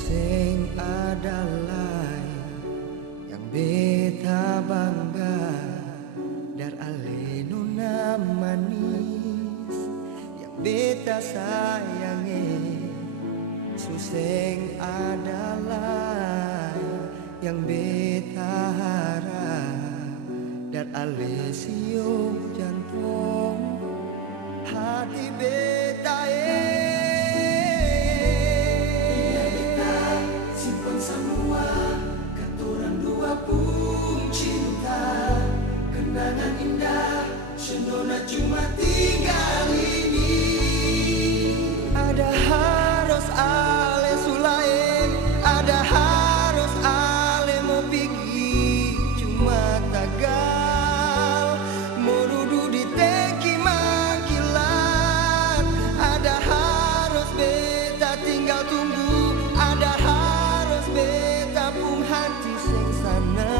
Suseng adalah yang beta bangga, dar ale nona manis yang beta sayangi. Suseng adalah yang beta harap, dar ale siung jantung hati beta semua katoran dua pun cinta, kenangan indah senona cuma tinggal ini. Ada harus ale sulaeng, ada harus ale mau pergi, cuma tagal mau duduk di teki makilan. Ada harus beta tinggal tunggu, ada beta pun hati sing sana.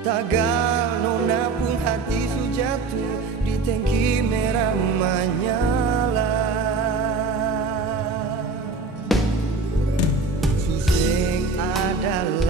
Tagal nona pun hati su jatuh di tangki merah menyala. Suseng adalah